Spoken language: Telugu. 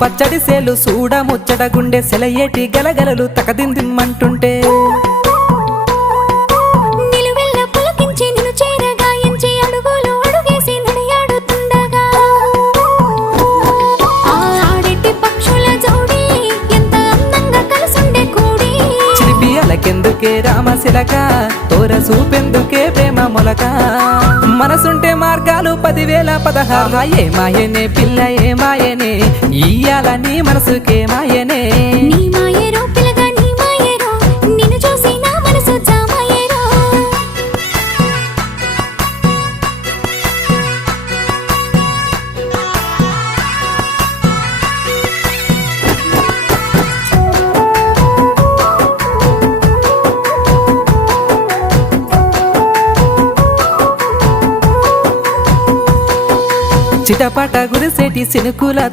పచ్చడి సేలు సూడ ముచ్చట గుండె సెలయేటి గలగలలు తకదిందిమ్మంటుంటే కెందుకే రామశిలక తోర సూపెందుకే ప్రేమ మొలక మనసుంటే మార్గాలు 10,016 ఏ మాయనే పిల్ల ఏ మాయనే ఇయ్యాల నీ మనసుకే మాయనే నీ మాయేరో పిల్లగా నీ మాయేరో నిన్ను చూసి నా మనసు జామాయేరో చిటపట గురిసేటి సినుకులతో